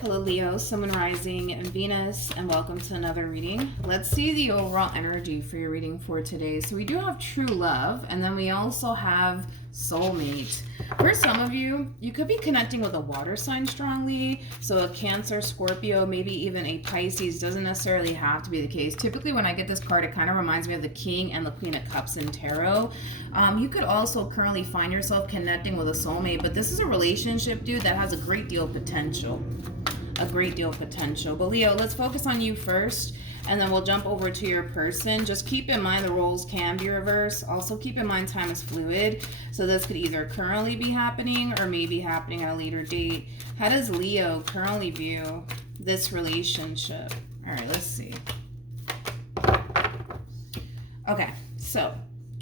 Hello Leo, Sun, Moon, Rising, and Venus, and welcome to another reading. Let's see the overall energy for your reading for today. So we do have true love, and then we also have soulmate. For some of you, you could be connecting with a water sign strongly. So a Cancer, Scorpio, maybe even a Pisces. Doesn't necessarily have to be the case. Typically when I get this card, it kind of reminds me of the King and the Queen of Cups in Tarot. You could also currently find yourself connecting with a soulmate, but this is a relationship, dude, that has a great deal of potential. But Leo, let's focus on you first, and then we'll jump over to your person. Just keep in mind the roles can be reversed. Also keep in mind time is fluid, so this could either currently be happening or maybe happening at a later date. How does Leo currently view this relationship? All right, let's see. Okay, so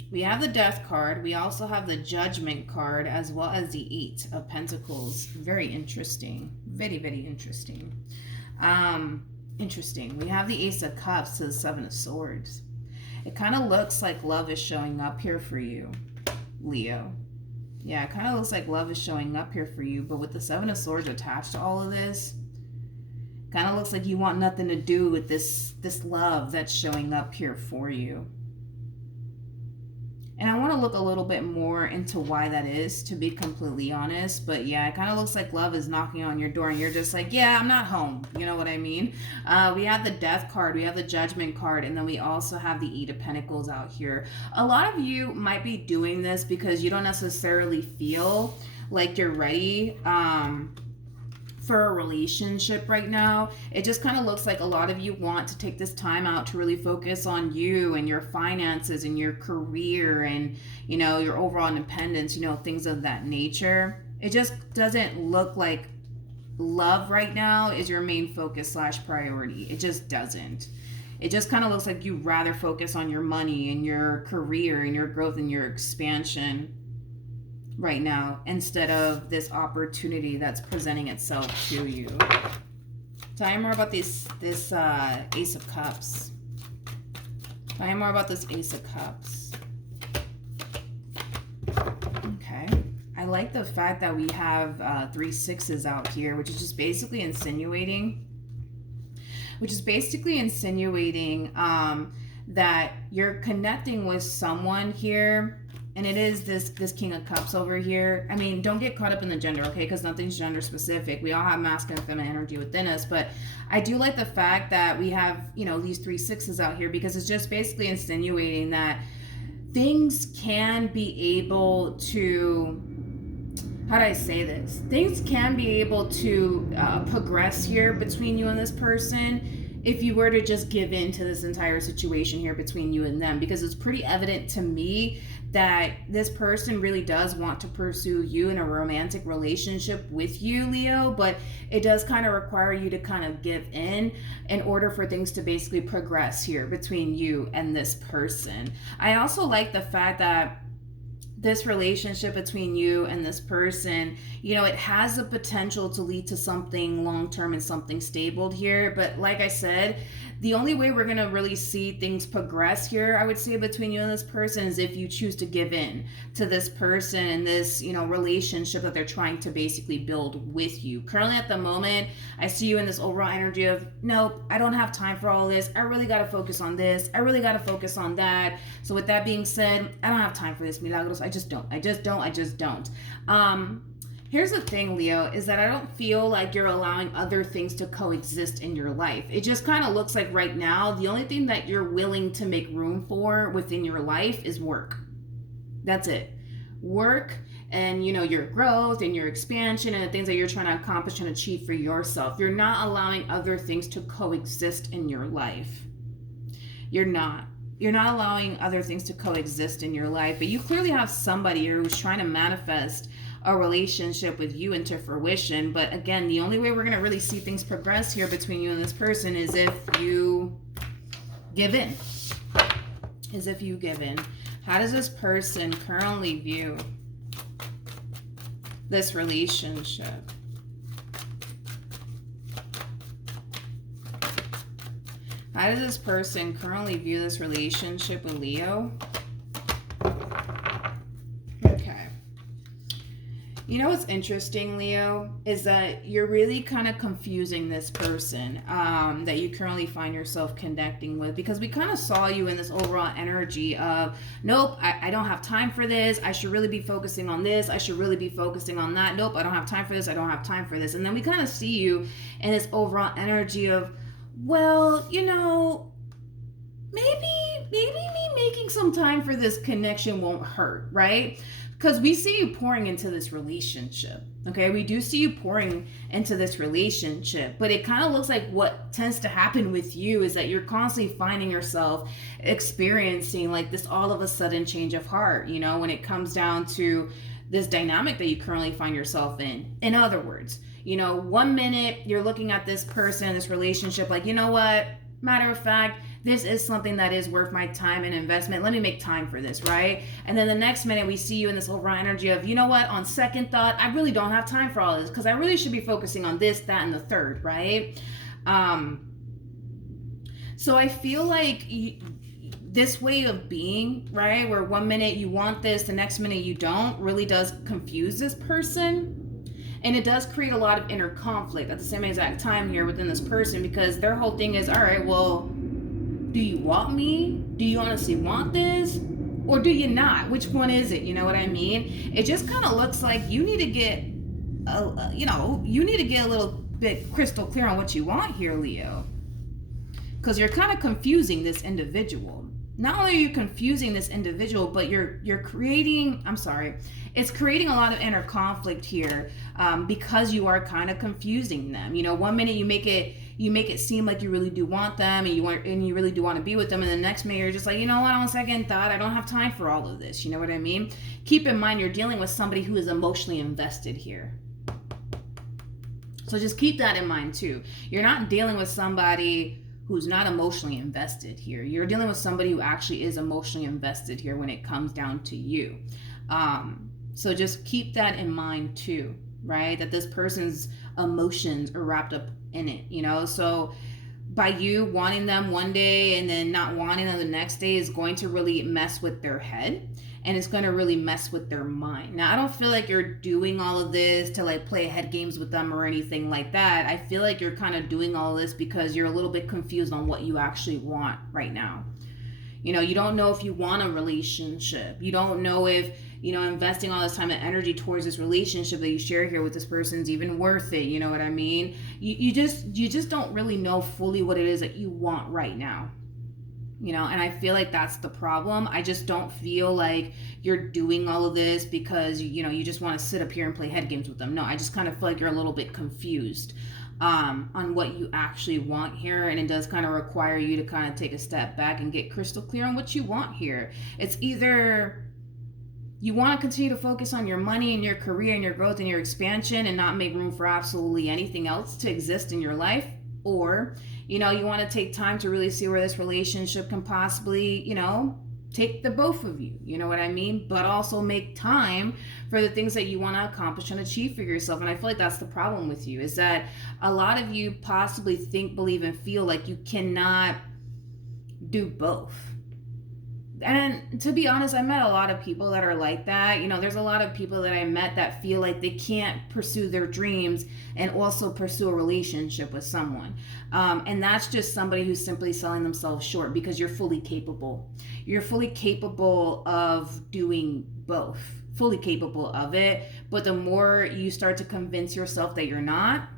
we have the Death card. We also have the Judgment card, as well as the Eight of Pentacles. Very interesting. Very, very interesting. Interesting. We have the Ace of Cups to the Seven of Swords. It kind of looks like love is showing up here for you, Leo. Yeah, it kind of looks like love is showing up here for you, but with the Seven of Swords attached to all of this, kind of looks like you want nothing to do with this love that's showing up here for you. And I want to look a little bit more into why that is, to be completely honest. But yeah, it kind of looks like love is knocking on your door and you're just like, yeah, I'm not home. You know what I mean? We have the Death card, we have the Judgment card, and then we also have the Eight of Pentacles out here. A lot of you might be doing this because you don't necessarily feel like you're ready for a relationship right now. It just kind of looks like a lot of you want to take this time out to really focus on you and your finances and your career and, you know, your overall independence, you know, things of that nature. It just doesn't look like love right now is your main focus / priority. It just doesn't. It just kind of looks like you'd rather focus on your money and your career and your growth and your expansion right now, instead of this opportunity that's presenting itself to you. Tell me more about this Ace of Cups. Tell me more about this Ace of Cups. Okay. I like the fact that we have 3 sixes out here, which is just basically insinuating that you're connecting with someone here. And it is this King of Cups over here. I mean, don't get caught up in the gender, okay? Because nothing's gender specific. We all have masculine and feminine energy within us. But I do like the fact that we have, you know, these 3 sixes out here, because it's just basically insinuating that things can be able to, how do I say this? Things can be able to progress here between you and this person if you were to just give in to this entire situation here between you and them. Because it's pretty evident to me that this person really does want to pursue you in a romantic relationship with you, Leo, but it does kind of require you to kind of give in order for things to basically progress here between you and this person. I also like the fact that this relationship between you and this person, you know, it has the potential to lead to something long-term and something stable here. But like I said, the only way we're going to really see things progress here, I would say, between you and this person is if you choose to give in to this person and this, you know, relationship that they're trying to basically build with you. Currently at the moment, I see you in this overall energy of, nope, I don't have time for all this. I really got to focus on this. I really got to focus on that. So with that being said, I don't have time for this, Milagros. I just don't. Here's the thing, Leo, is that I don't feel like you're allowing other things to coexist in your life. It just kind of looks like right now, the only thing that you're willing to make room for within your life is work. That's it. Work and, you know, your growth and your expansion and the things that you're trying to accomplish and achieve for yourself. You're not allowing other things to coexist in your life. You're not allowing other things to coexist in your life, but you clearly have somebody who's trying to manifest a relationship with you into fruition. But again, the only way we're going to really see things progress here between you and this person is if you give in. How does this person currently view this relationship? How does this person currently view this relationship with Leo? Okay. You know what's interesting, Leo, is that you're really kind of confusing this person that you currently find yourself connecting with, because we kind of saw you in this overall energy of, nope, I don't have time for this. I should really be focusing on this. I should really be focusing on that. Nope, I don't have time for this. I don't have time for this. And then we kind of see you in this overall energy of, well, maybe me making some time for this connection won't hurt, right? Because we see you pouring into this relationship. Okay, we do see you pouring into this relationship, but it kind of looks like what tends to happen with you is that you're constantly finding yourself experiencing like this all of a sudden change of heart, when it comes down to this dynamic that you currently find yourself in. In other words, 1 minute you're looking at this person, this relationship, like, you know what? Matter of fact, this is something that is worth my time and investment. Let me make time for this, right? And then the next minute we see you in this overall energy of, you know what, on second thought, I really don't have time for all of this because I really should be focusing on this, that, and the third, right? So I feel like this way of being, right, where 1 minute you want this, the next minute you don't, really does confuse this person. And it does create a lot of inner conflict at the same exact time here within this person, because their whole thing is, all right, well, do you want me? Do you honestly want this? Or do you not? Which one is it? You know what I mean? It just kind of looks like you need to get, you need to get a little bit crystal clear on what you want here, Leo. Because you're kind of confusing this individual. Not only are you confusing this individual, but you're creating, it's creating a lot of inner conflict here, because you are kind of confusing them. 1 minute you make it seem like you really do want them and you really do want to be with them, and the next minute you're just like, you know what, on second thought, I don't have time for all of this. You know what I mean? Keep in mind, you're dealing with somebody who is emotionally invested here. So just keep that in mind too. You're not dealing with somebody who's not emotionally invested here. You're dealing with somebody who actually is emotionally invested here when it comes down to you. So just keep that in mind too, right? That this person's emotions are wrapped up in it, So by you wanting them one day and then not wanting them the next day is going to really mess with their head. And it's going to really mess with their mind. Now, I don't feel like you're doing all of this to like play head games with them or anything like that. I feel like you're kind of doing all this because you're a little bit confused on what you actually want right now. You don't know if you want a relationship. You don't know if, investing all this time and energy towards this relationship that you share here with this person is even worth it. You know what I mean? You just don't really know fully what it is that you want right now. And I feel like that's the problem. I just don't feel like you're doing all of this because, you just want to sit up here and play head games with them. No, I just kind of feel like you're a little bit confused on what you actually want here. And it does kind of require you to kind of take a step back and get crystal clear on what you want here. It's either you want to continue to focus on your money and your career and your growth and your expansion and not make room for absolutely anything else to exist in your life, or you want to take time to really see where this relationship can possibly, take the both of you, you know what I mean? But also make time for the things that you want to accomplish and achieve for yourself. And I feel like that's the problem with you, is that a lot of you possibly think, believe, and feel like you cannot do both. And to be honest, I met a lot of people that are like that. There's a lot of people that I met that feel like they can't pursue their dreams and also pursue a relationship with someone. And that's just somebody who's simply selling themselves short, because you're fully capable. You're fully capable of doing both, fully capable of it. But the more you start to convince yourself that you're not,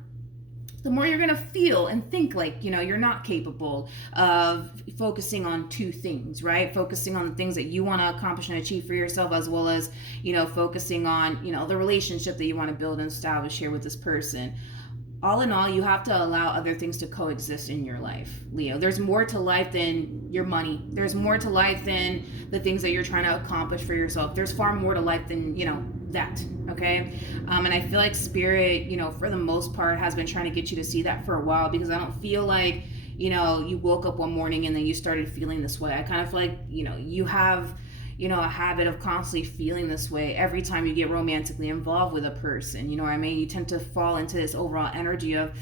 the more you're going to feel and think like, you're not capable of focusing on two things, right? Focusing on the things that you want to accomplish and achieve for yourself, as well as, focusing on, the relationship that you want to build and establish here with this person. All in all, you have to allow other things to coexist in your life, Leo. There's more to life than your money. There's more to life than the things that you're trying to accomplish for yourself. There's far more to life than, that, okay? And I feel like Spirit, for the most part, has been trying to get you to see that for a while, because I don't feel like, you woke up one morning and then you started feeling this way. I kind of feel like, you have a habit of constantly feeling this way every time you get romantically involved with a person. You know what I mean? You tend to fall into this overall energy of,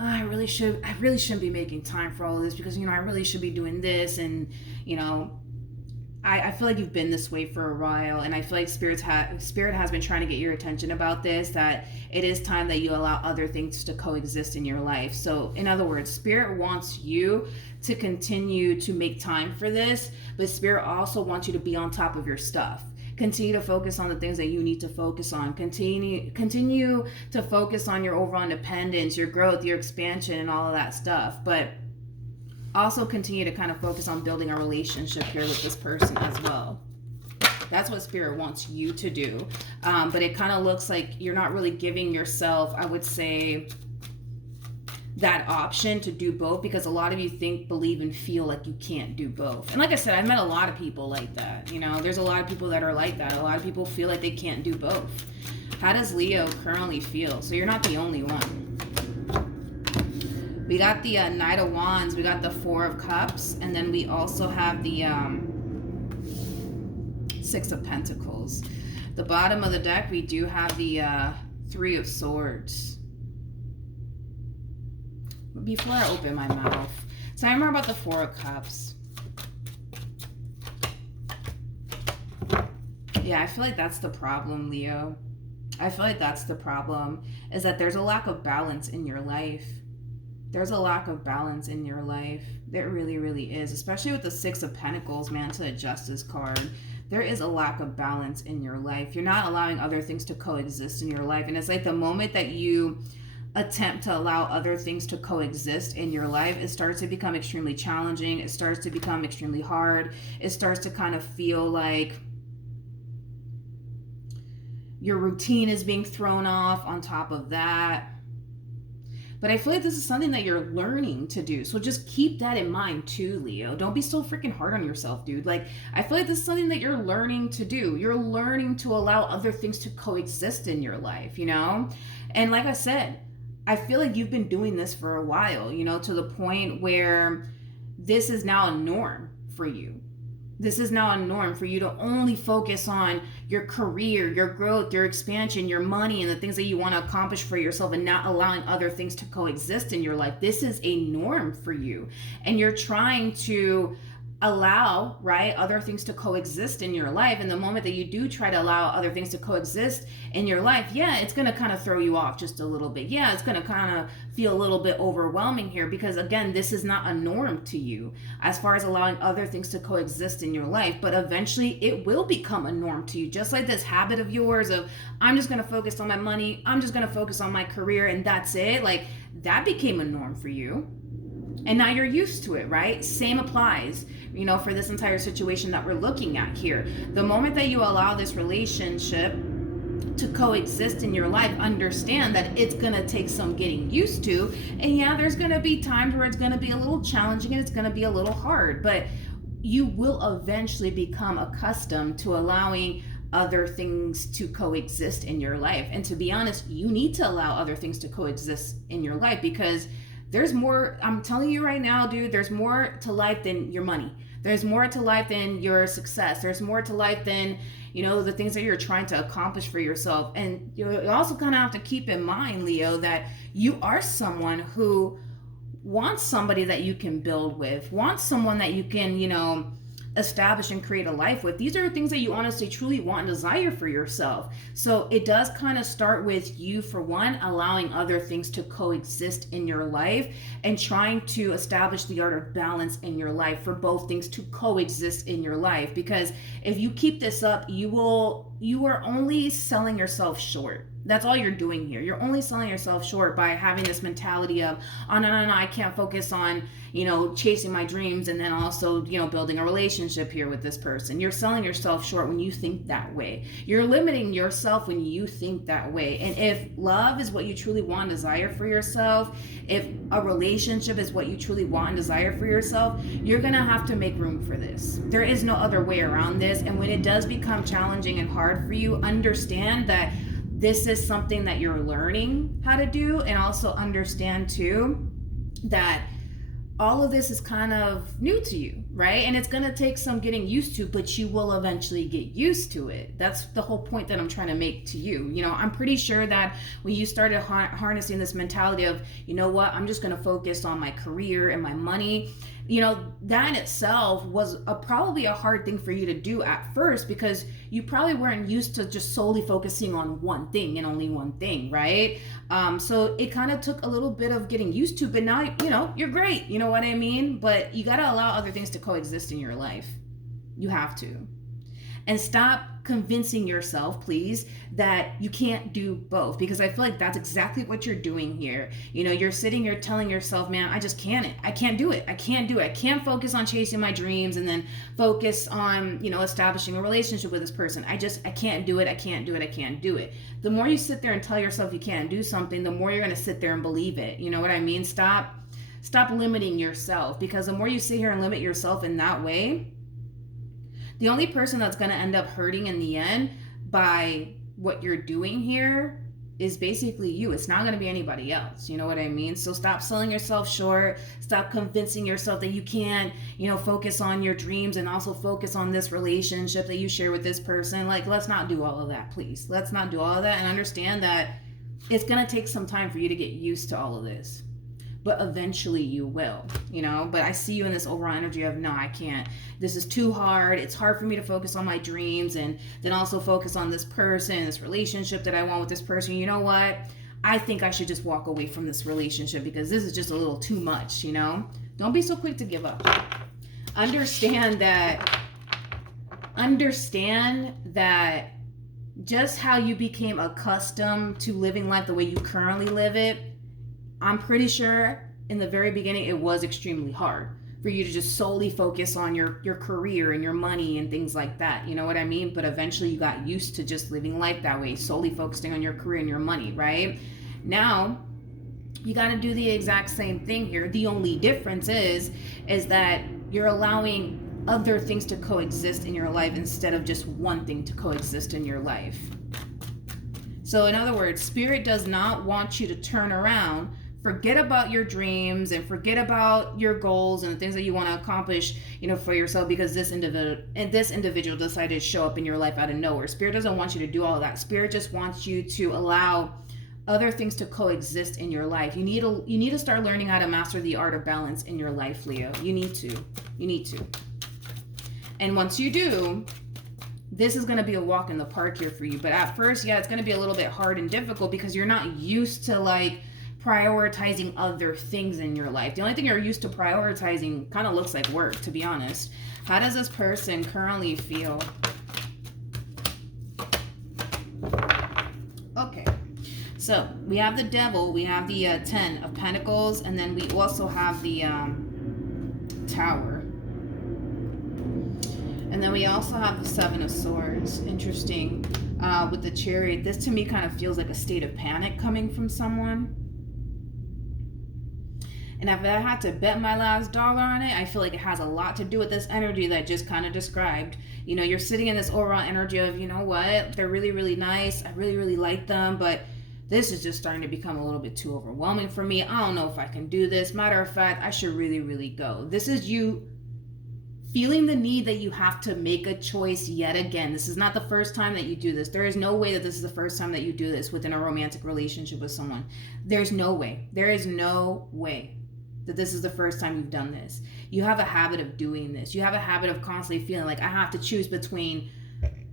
I really shouldn't be making time for all of this, because, I really should be doing this. And, I feel like you've been this way for a while, and I feel like spirit has been trying to get your attention about this, that it is time that you allow other things to coexist in your life. So in other words, spirit wants you to continue to make time for this, but spirit also wants you to be on top of your stuff. Continue to focus on the things that you need to focus on. Continue to focus on your overall independence, your growth, your expansion, and all of that stuff. But also continue to kind of focus on building a relationship here with this person as well. That's what spirit wants you to do. But it kind of looks like you're not really giving yourself, I would say, that option to do both, because a lot of you think, believe, and feel like you can't do both. And like I said, I've met a lot of people like that. You know, there's a lot of people that are like that. A lot of people feel like they can't do both. How does Leo currently feel? So you're not the only one. We got the Knight of Wands, we got the Four of Cups, and then we also have the Six of Pentacles. The bottom of the deck, we do have the Three of Swords. Before I open my mouth, so I remember about the Four of Cups. Yeah, I feel like that's the problem, Leo. I feel like that's the problem, is that there's a lack of balance in your life. There's a lack of balance in your life. There really, really is. Especially with the Six of Pentacles, man, to the Justice card. There is a lack of balance in your life. You're not allowing other things to coexist in your life. And it's like the moment that you attempt to allow other things to coexist in your life, it starts to become extremely challenging. It starts to become extremely hard. It starts to kind of feel like your routine is being thrown off on top of that. But I feel like this is something that you're learning to do. So just keep that in mind too, Leo. Don't be so freaking hard on yourself, dude. Like, I feel like this is something that you're learning to do. You're learning to allow other things to coexist in your life, you know? And like I said, I feel like you've been doing this for a while, you know, to the point where this is now a norm for you. This is now a norm for you to only focus on your career, your growth, your expansion, your money, and the things that you want to accomplish for yourself, and not allowing other things to coexist in your life. This is a norm for you. And you're trying to allow, right, other things to coexist in your life. And the moment that you do try to allow other things to coexist in your life, yeah, it's going to kind of throw you off just a little bit. Yeah, it's going to kind of feel a little bit overwhelming here, because again, this is not a norm to you as far as allowing other things to coexist in your life. But eventually it will become a norm to you, just like this habit of yours of, I'm just going to focus on my money, I'm just going to focus on my career, and that's it. Like, that became a norm for you. And now you're used to it, right? Same applies, you know, for this entire situation that we're looking at here. The moment that you allow this relationship to coexist in your life, understand that it's going to take some getting used to. And yeah, there's going to be times where it's going to be a little challenging and it's going to be a little hard, but you will eventually become accustomed to allowing other things to coexist in your life. And to be honest, you need to allow other things to coexist in your life, because there's more, I'm telling you right now, dude, there's more to life than your money. There's more to life than your success. There's more to life than, you know, the things that you're trying to accomplish for yourself. And you also kind of have to keep in mind, Leo, that you are someone who wants somebody that you can build with, wants someone that you can, you know, establish and create a life with. These are things that you honestly truly want and desire for yourself. So it does kind of start with you, for one, allowing other things to coexist in your life and trying to establish the art of balance in your life for both things to coexist in your life. Because if you keep this up, you are only selling yourself short. That's all you're doing here. You're only selling yourself short by having this mentality of, oh, no, I can't focus on, you know, chasing my dreams and then also, you know, building a relationship here with this person. You're selling yourself short when you think that way. You're limiting yourself when you think that way. And if love is what you truly want and desire for yourself, if a relationship is what you truly want and desire for yourself, you're going to have to make room for this. There is no other way around this. And when it does become challenging and hard for you, understand that this is something that you're learning how to do, and also understand too that all of this is kind of new to you. right? And it's going to take some getting used to, but you will eventually get used to it. That's the whole point that I'm trying to make to you. You know, I'm pretty sure that when you started harnessing this mentality of, you know what, I'm just going to focus on my career and my money, you know, that in itself was probably a hard thing for you to do at first, because you probably weren't used to just solely focusing on one thing and only one thing, right? So it kind of took a little bit of getting used to, but now, you know, you're great. You know what I mean? But you got to allow other things to coexist in your life. You have to. And stop convincing yourself, please, that you can't do both, because I feel like that's exactly what you're doing here. You know, you're sitting here telling yourself, man, I just can't do it. I can't focus on chasing my dreams and then focus on, you know, establishing a relationship with this person. I can't do it. The more you sit there and tell yourself you can't do something, the more you're going to sit there and believe it. You know what I mean? Stop limiting yourself, because the more you sit here and limit yourself in that way, the only person that's going to end up hurting in the end by what you're doing here is basically you. It's not going to be anybody else. You know what I mean? So stop selling yourself short. Stop convincing yourself that you can't, you know, focus on your dreams and also focus on this relationship that you share with this person. Like, let's not do all of that, please. Let's not do all of that, and understand that it's going to take some time for you to get used to all of this. But eventually you will, you know. But I see you in this overall energy of, no, I can't. This is too hard. It's hard for me to focus on my dreams and then also focus on this person, this relationship that I want with this person. You know what? I think I should just walk away from this relationship because this is just a little too much, you know. Don't be so quick to give up. Understand that just how you became accustomed to living life the way you currently live it, I'm pretty sure in the very beginning it was extremely hard for you to just solely focus on your career and your money and things like that. You know what I mean? But eventually you got used to just living life that way, solely focusing on your career and your money, right? Now, you got to do the exact same thing here. The only difference is that you're allowing other things to coexist in your life instead of just one thing to coexist in your life. So in other words, Spirit does not want you to turn around, forget about your dreams and forget about your goals and the things that you want to accomplish, you know, for yourself, because this individual decided to show up in your life out of nowhere. Spirit doesn't want you to do all of that. Spirit just wants you to allow other things to coexist in your life. You need to start learning how to master the art of balance in your life, Leo. You need to. And once you do, this is going to be a walk in the park here for you. But at first, yeah, it's going to be a little bit hard and difficult because you're not used to like prioritizing other things in your life. The only thing you're used to prioritizing kind of looks like work, to be honest. How does this person currently feel? Okay, so we have the Devil, we have the 10 of Pentacles, and then we also have the Tower. And then we also have the 7 of Swords. Interesting. With the Chariot, this to me kind of feels like a state of panic coming from someone. And if I had to bet my last dollar on it, I feel like it has a lot to do with this energy that I just kind of described. You know, you're sitting in this overall energy of, you know what, they're really, really nice. I really, really like them, but this is just starting to become a little bit too overwhelming for me. I don't know if I can do this. Matter of fact, I should really, really go. This is you feeling the need that you have to make a choice yet again. This is not the first time that you do this. There is no way that this is the first time that you do this within a romantic relationship with someone. There's no way. There is no way that this is the first time you've done this. You have a habit of doing this. You have a habit of constantly feeling like I have to choose between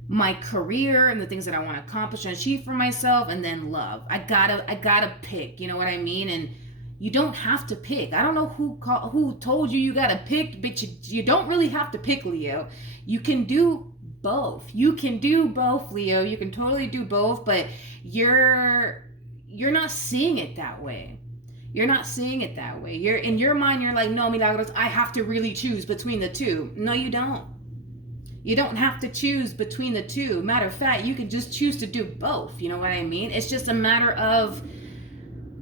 my career and the things that I want to accomplish and achieve for myself, and then love. I gotta pick. You know what I mean? And you don't have to pick. I don't know who told you gotta pick, but you don't really have to pick, Leo. You can do both. You can do both, Leo. You can totally do both, but you're not seeing it that way. You're not seeing it that way. You're in your mind, you're like, no, Milagros, I have to really choose between the two. No, you don't. You don't have to choose between the two. Matter of fact, you can just choose to do both. You know what I mean? It's just a matter of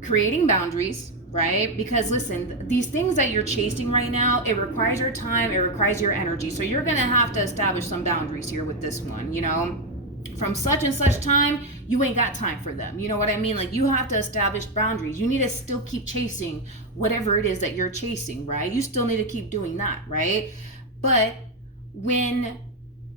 creating boundaries, right? Because listen, these things that you're chasing right now, it requires your time, it requires your energy. So you're gonna have to establish some boundaries here with this one, you know? From such and such time, you ain't got time for them. You know what I mean? Like, you have to establish boundaries. You need to still keep chasing whatever it is that you're chasing, right? You still need to keep doing that, right? But when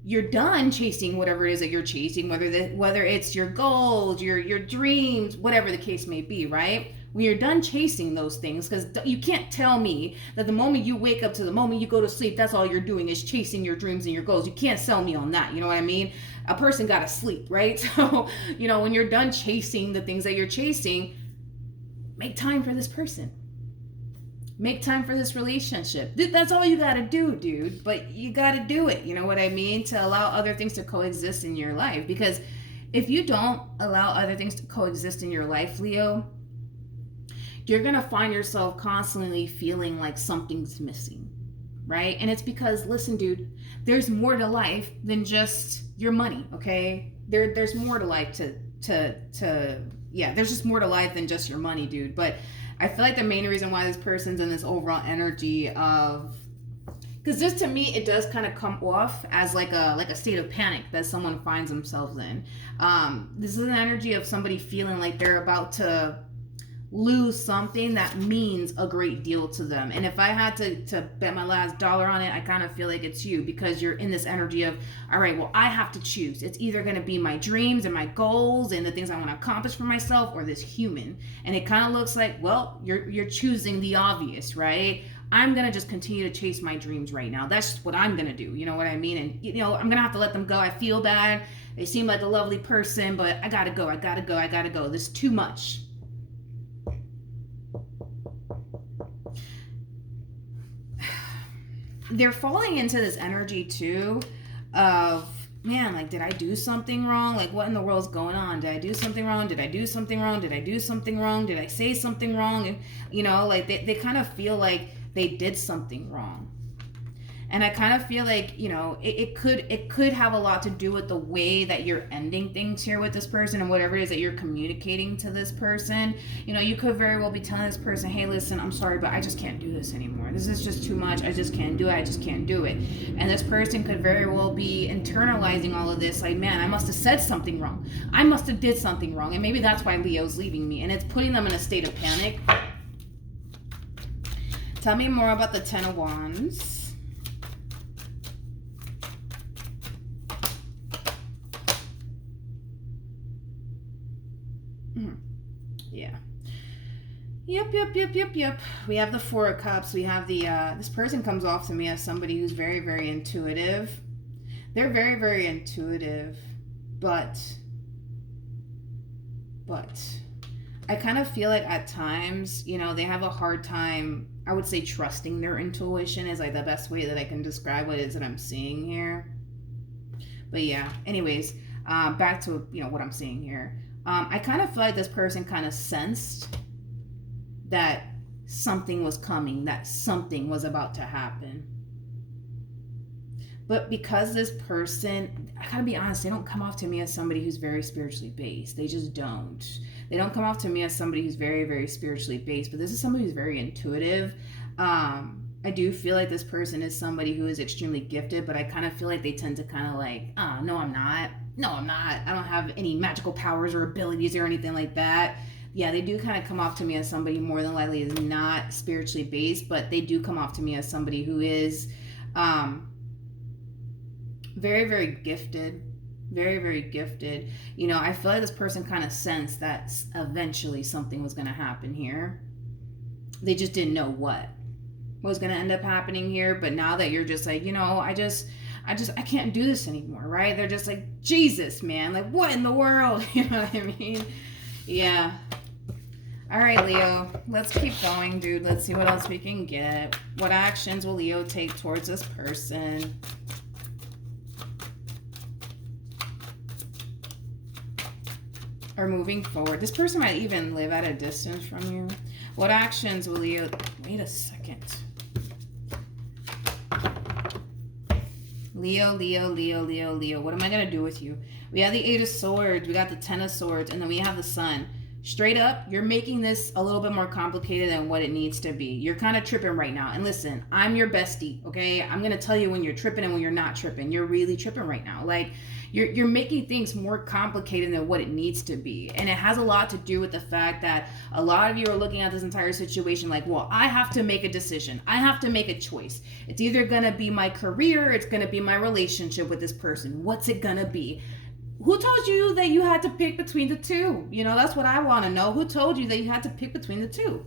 you're done chasing whatever it is that you're chasing, whether it's your goals, your dreams, whatever the case may be, right? When you're done chasing those things, because you can't tell me that the moment you wake up to the moment you go to sleep, that's all you're doing is chasing your dreams and your goals. You can't sell me on that. You know what I mean? A person got to sleep, right? So, when you're done chasing the things that you're chasing, make time for this person. Make time for this relationship. That's all you gotta do, dude. But you gotta do it, you know what I mean? To allow other things to coexist in your life. Because if you don't allow other things to coexist in your life, Leo, you're gonna find yourself constantly feeling like something's missing, right? And it's because, listen, dude, there's more to life than just your money, okay? There's more to life there's just more to life than just your money, dude. But I feel like the main reason why this person's in this overall energy of, because this to me, it does kind of come off as like a state of panic that someone finds themselves in. This is an energy of somebody feeling like they're about to lose something that means a great deal to them. And if I had to bet my last dollar on it, I kind of feel like it's you, because you're in this energy of, all right, well, I have to choose. It's either going to be my dreams and my goals and the things I want to accomplish for myself, or this human. And it kind of looks like, well, you're choosing the obvious, right? I'm going to just continue to chase my dreams right now. That's just what I'm going to do. You know what I mean? And, I'm going to have to let them go. I feel bad. They seem like a lovely person, but I got to go. This is too much. They're falling into this energy too of, man, like, did I do something wrong? Like, what in the world's going on? Did I do something wrong? Did I do something wrong? Did I do something wrong? Did I say something wrong? And, like they kind of feel like they did something wrong. And I kind of feel like, it could have a lot to do with the way that you're ending things here with this person and whatever it is that you're communicating to this person. You could very well be telling this person, hey, listen, I'm sorry, but I just can't do this anymore. This is just too much. I just can't do it. I just can't do it. And this person could very well be internalizing all of this, like, man, I must have said something wrong. I must have did something wrong. And maybe that's why Leo's leaving me. And it's putting them in a state of panic. Tell me more about the Ten of Wands. Yeah. Yep. We have the Four of Cups. We have the, this person comes off to me as somebody who's very, very intuitive. They're very, very intuitive, but I kind of feel like at times, they have a hard time, I would say, trusting their intuition is like the best way that I can describe what it is that I'm seeing here. But yeah, anyways, back to, what I'm seeing here. I kind of feel like this person kind of sensed that something was coming, that something was about to happen. But because this person, I gotta be honest, they don't come off to me as somebody who's very spiritually based. They just don't. They don't come off to me as somebody who's very, very spiritually based. But this is somebody who's very intuitive. I do feel like this person is somebody who is extremely gifted, but I kind of feel like they tend to kind of like, no, I'm not. I don't have any magical powers or abilities or anything like that. Yeah, they do kind of come off to me as somebody more than likely is not spiritually based, but they do come off to me as somebody who is very, very gifted. Very, very gifted. I feel like this person kind of sensed that eventually something was going to happen here. They just didn't know what was going to end up happening here. But now that you're just like, I can't do this anymore, right? They're just like, Jesus, man, like, what in the world? You know what I mean? Yeah. All right, Leo, let's keep going, dude. Let's see what else we can get. What actions will Leo take towards this person? Or moving forward. This person might even live at a distance from you. What actions will Leo... Wait a second. Leo. What am I going to do with you? We have the Eight of Swords. We got the Ten of Swords. And then we have the Sun. straight up, you're making this a little bit more complicated than what it needs to be. You're kind of tripping right now. And listen, I'm your bestie, okay? I'm going to tell you when you're tripping and when you're not tripping. You're really tripping right now. Like, you're making things more complicated than what it needs to be. And it has a lot to do with the fact that a lot of you are looking at this entire situation like, well, I have to make a decision. I have to make a choice. It's either going to be my career, or it's going to be my relationship with this person. What's it going to be? Who told you that you had to pick between the two? You know, that's what I want to know. Who told you that you had to pick between the two?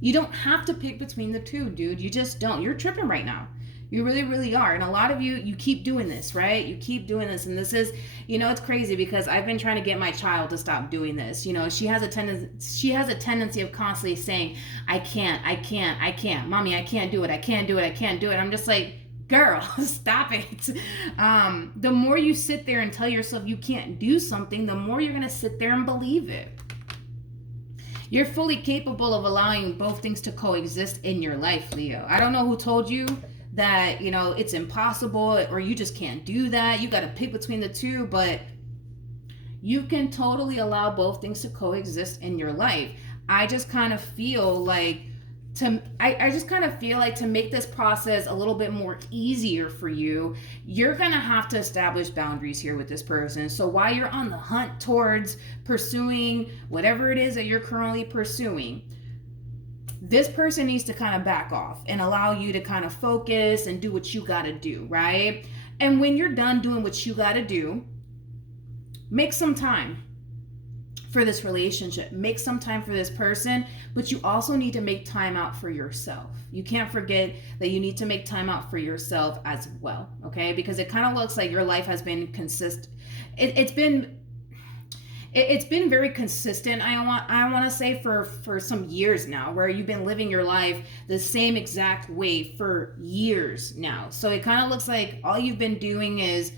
You don't have to pick between the two, dude. You just don't. You're tripping right now. You really, really are. And a lot of you keep doing this, right? You keep doing this. And this is, you know, it's crazy because I've been trying to get my child to stop doing this. You know, she has a tendency of constantly saying, I can't. Mommy, I can't do it. I can't do it. I'm just like, girl, stop it. The more you sit there and tell yourself you can't do something, the more you're going to sit there and believe it. You're fully capable of allowing both things to coexist in your life, Leo. I don't know who told you that, you know, it's impossible or you just can't do that. You got to pick between the two, but you can totally allow both things to coexist in your life. I just kind of feel like to make this process a little bit more easier for you, you're going to have to establish boundaries here with this person. So while you're on the hunt towards pursuing whatever it is that you're currently pursuing, this person needs to kind of back off and allow you to kind of focus and do what you got to do, right? And when you're done doing what you got to do, make some time for this relationship, make some time for this person, but you also need to make time out for yourself. You can't forget that you need to make time out for yourself as well, okay? Because it kind of looks like your life has been consistent. It's been very consistent. I want to say for some years now, where you've been living your life the same exact way for years now. So it kind of looks like all you've been doing is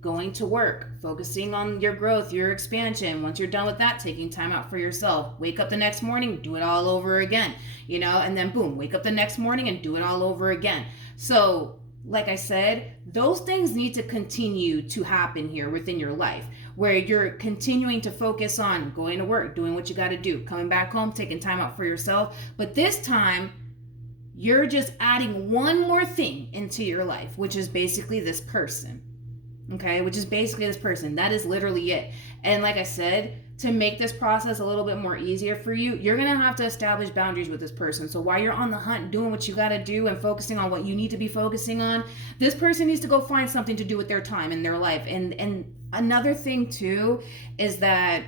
going to work, focusing on your growth, your expansion. Once you're done with that, taking time out for yourself. Wake up the next morning, do it all over again, you know, and then boom, wake up the next morning and do it all over again. So, like I said, those things need to continue to happen here within your life, where you're continuing to focus on going to work, doing what you got to do, coming back home, taking time out for yourself. But this time, you're just adding one more thing into your life, which is basically this person. Okay, which is basically this person. That is literally it. And like I said, to make this process a little bit more easier for you, you're going to have to establish boundaries with this person. So while you're on the hunt, doing what you got to do and focusing on what you need to be focusing on, this person needs to go find something to do with their time and their life. And another thing too is that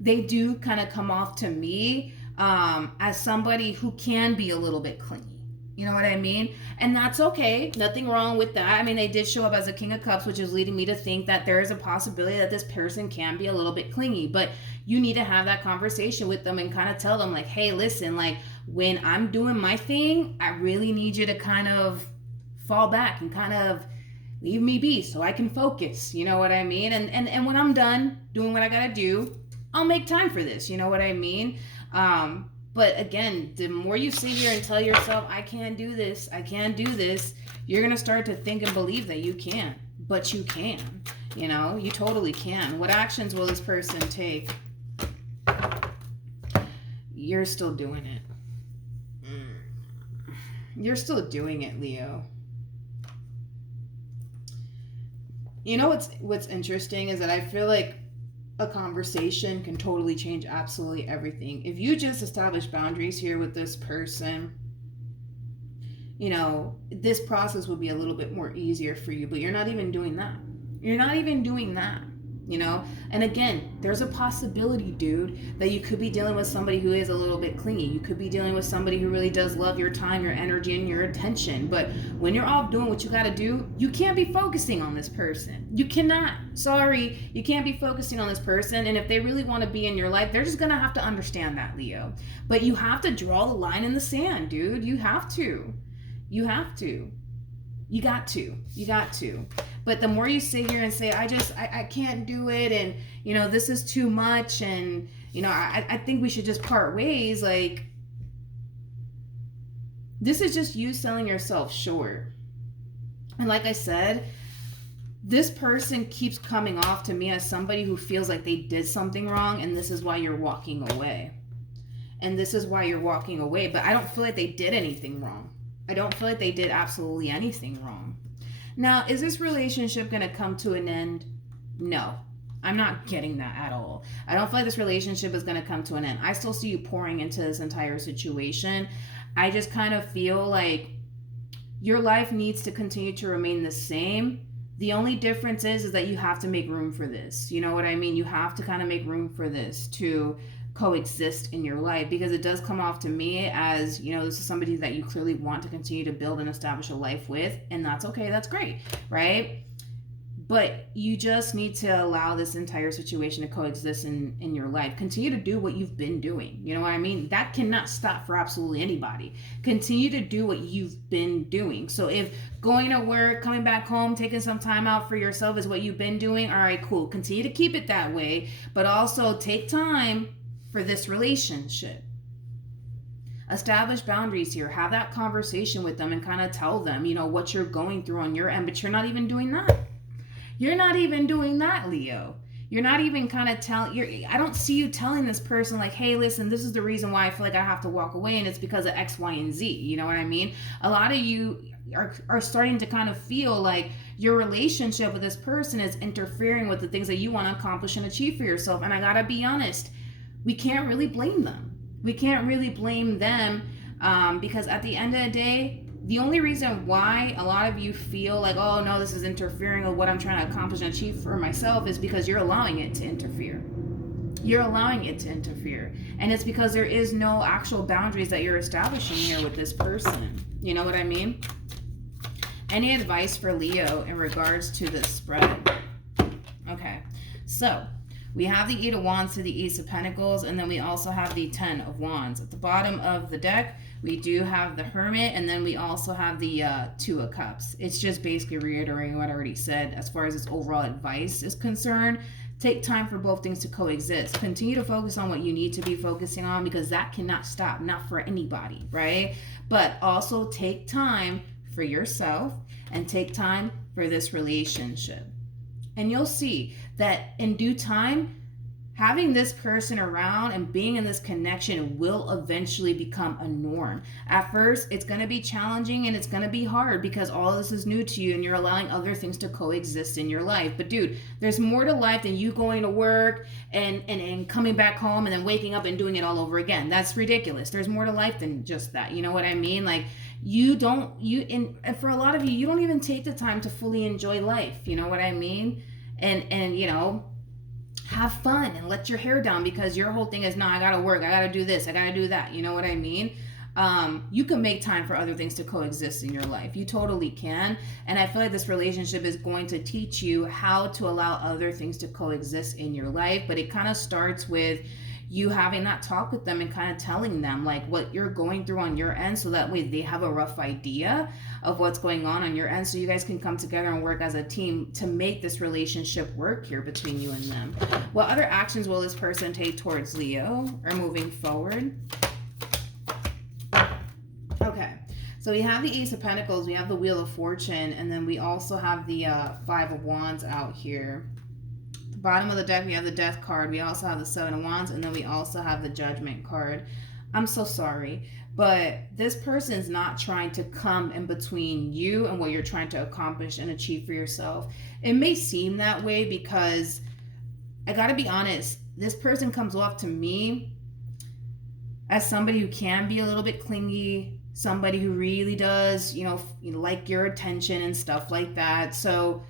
they do kind of come off to me as somebody who can be a little bit clingy. You know what I mean? And that's okay. Nothing wrong with that. I mean, they did show up as a King of Cups, which is leading me to think that there is a possibility that this person can be a little bit clingy. But you need to have that conversation with them and kind of tell them like, hey, listen, like when I'm doing my thing, I really need you to kind of fall back and kind of leave me be so I can focus. You know what I mean? And when I'm done doing what I got to do, I'll make time for this. You know what I mean? But again, the more you sit here and tell yourself, I can't do this, you're going to start to think and believe that you can't. But you can. You know, you totally can. What actions will this person take? You're still doing it. You're still doing it, Leo. You know what's interesting is that I feel like a conversation can totally change absolutely everything. If you just establish boundaries here with this person, you know, this process would be a little bit more easier for you, but you're not even doing that. You're not even doing that, you know? And again, there's a possibility, dude, that you could be dealing with somebody who is a little bit clingy. You could be dealing with somebody who really does love your time, your energy, and your attention. But when you're off doing what you got to do, you can't be focusing on this person. You cannot. Sorry, you can't be focusing on this person. And if they really want to be in your life, they're just going to have to understand that, Leo. But you have to draw the line in the sand, dude. You have to. You have to. You got to. You got to. But the more you sit here and say, I can't do it, and, you know, this is too much, and, you know, I think we should just part ways, like, this is just you selling yourself short. And like I said, this person keeps coming off to me as somebody who feels like they did something wrong, and this is why you're walking away. And this is why you're walking away. But I don't feel like they did anything wrong. I don't feel like they did absolutely anything wrong. Now, is this relationship going to come to an end? No. I'm not getting that at all. I don't feel like this relationship is going to come to an end. I still see you pouring into this entire situation. I just kind of feel like your life needs to continue to remain the same. The only difference is that you have to make room for this. You know what I mean? You have to kind of make room for this to coexist in your life, because it does come off to me as, you know, this is somebody that you clearly want to continue to build and establish a life with, and that's okay. That's great, right? But you just need to allow this entire situation to coexist in your life. Continue to do what you've been doing. You know what I mean? That cannot stop for absolutely anybody. Continue to do what you've been doing. So if going to work, coming back home, taking some time out for yourself is what you've been doing, all right, cool. Continue to keep it that way, but also take time for this relationship. Establish boundaries here. Have that conversation with them and kind of tell them, you know, what you're going through on your end, but you're not even doing that. You're not even doing that, Leo. You're not even kind of I don't see you telling this person like, hey, listen, this is the reason why I feel like I have to walk away, and it's because of X, Y, and Z. You know what I mean? A lot of you are starting to kind of feel like your relationship with this person is interfering with the things that you want to accomplish and achieve for yourself. And I gotta be honest, we can't really blame them. We can't really blame them because at the end of the day, the only reason why a lot of you feel like, oh no, this is interfering with what I'm trying to accomplish and achieve for myself is because you're allowing it to interfere. You're allowing it to interfere. And it's because there is no actual boundaries that you're establishing here with this person. You know what I mean? Any advice for Leo in regards to this spread? Okay, so we have the Eight of Wands to the Ace of Pentacles, and then we also have the Ten of Wands. At the bottom of the deck, we do have the Hermit, and then we also have the Two of Cups. It's just basically reiterating what I already said as far as this overall advice is concerned. Take time for both things to coexist. Continue to focus on what you need to be focusing on, because that cannot stop, not for anybody, right? But also take time for yourself and take time for this relationship. And you'll see that in due time, having this person around and being in this connection will eventually become a norm. At first, it's going to be challenging and it's going to be hard because all this is new to you and you're allowing other things to coexist in your life. But dude, there's more to life than you going to work and coming back home and then waking up and doing it all over again. That's ridiculous. There's more to life than just that. You know what I mean? Like, and for a lot of you, you don't even take the time to fully enjoy life. You know what I mean? And you know, have fun and let your hair down because your whole thing is, no, I gotta work, I gotta do this, I gotta do that. You know what I mean? You can make time for other things to coexist in your life. You totally can. And I feel like this relationship is going to teach you how to allow other things to coexist in your life. But it kind of starts with you having that talk with them and kind of telling them like what you're going through on your end, so that way they have a rough idea of what's going on your end, so you guys can come together and work as a team to make this relationship work here between you and them. What other actions will this person take towards Leo or moving forward? Okay, so we have the Ace of Pentacles, we have the Wheel of Fortune, and then we also have the Five of Wands out here. Bottom of the deck, we have the Death card. We also have the Seven of Wands, and then we also have the Judgment card. I'm so sorry, but this person's not trying to come in between you and what you're trying to accomplish and achieve for yourself. It may seem that way because I gotta be honest, this person comes off to me as somebody who can be a little bit clingy, somebody who really does, you know, like your attention and stuff like that. So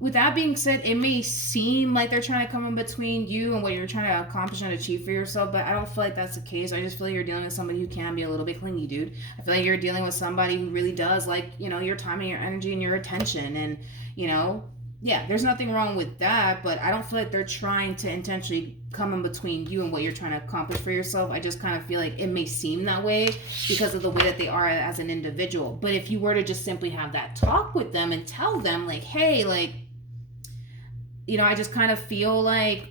with that being said, it may seem like they're trying to come in between you and what you're trying to accomplish and achieve for yourself, but I don't feel like that's the case. I just feel like you're dealing with somebody who can be a little bit clingy, dude. I feel like you're dealing with somebody who really does like, you know, your time and your energy and your attention. And, you know, yeah, there's nothing wrong with that, but I don't feel like they're trying to intentionally come in between you and what you're trying to accomplish for yourself. I just kind of feel like it may seem that way because of the way that they are as an individual. But if you were to just simply have that talk with them and tell them like, hey, like, you know, I just kind of feel like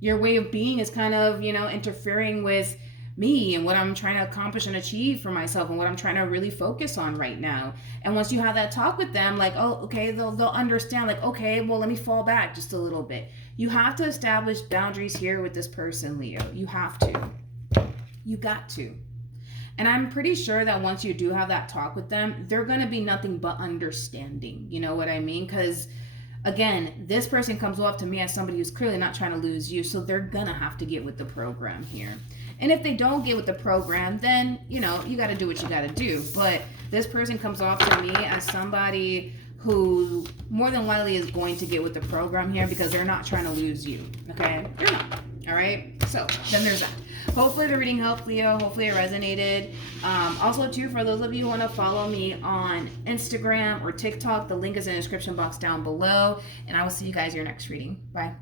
your way of being is kind of, you know, interfering with me and what I'm trying to accomplish and achieve for myself and what I'm trying to really focus on right now. And once you have that talk with them, like, oh, okay, they'll understand, like, okay, well, let me fall back just a little bit. You have to establish boundaries here with this person, Leo. You have to. You got to. And I'm pretty sure that once you do have that talk with them, they're going to be nothing but understanding. You know what I mean? Because again, this person comes off to me as somebody who's clearly not trying to lose you, so they're going to have to get with the program here. And if they don't get with the program, then, you know, you got to do what you got to do. But this person comes off to me as somebody who more than likely is going to get with the program here because they're not trying to lose you. Okay? They're not. All right? So then there's that. Hopefully the reading helped, Leo. Hopefully it resonated. Also, too, for those of you who want to follow me on Instagram or TikTok, the link is in the description box down below. And I will see you guys in your next reading. Bye.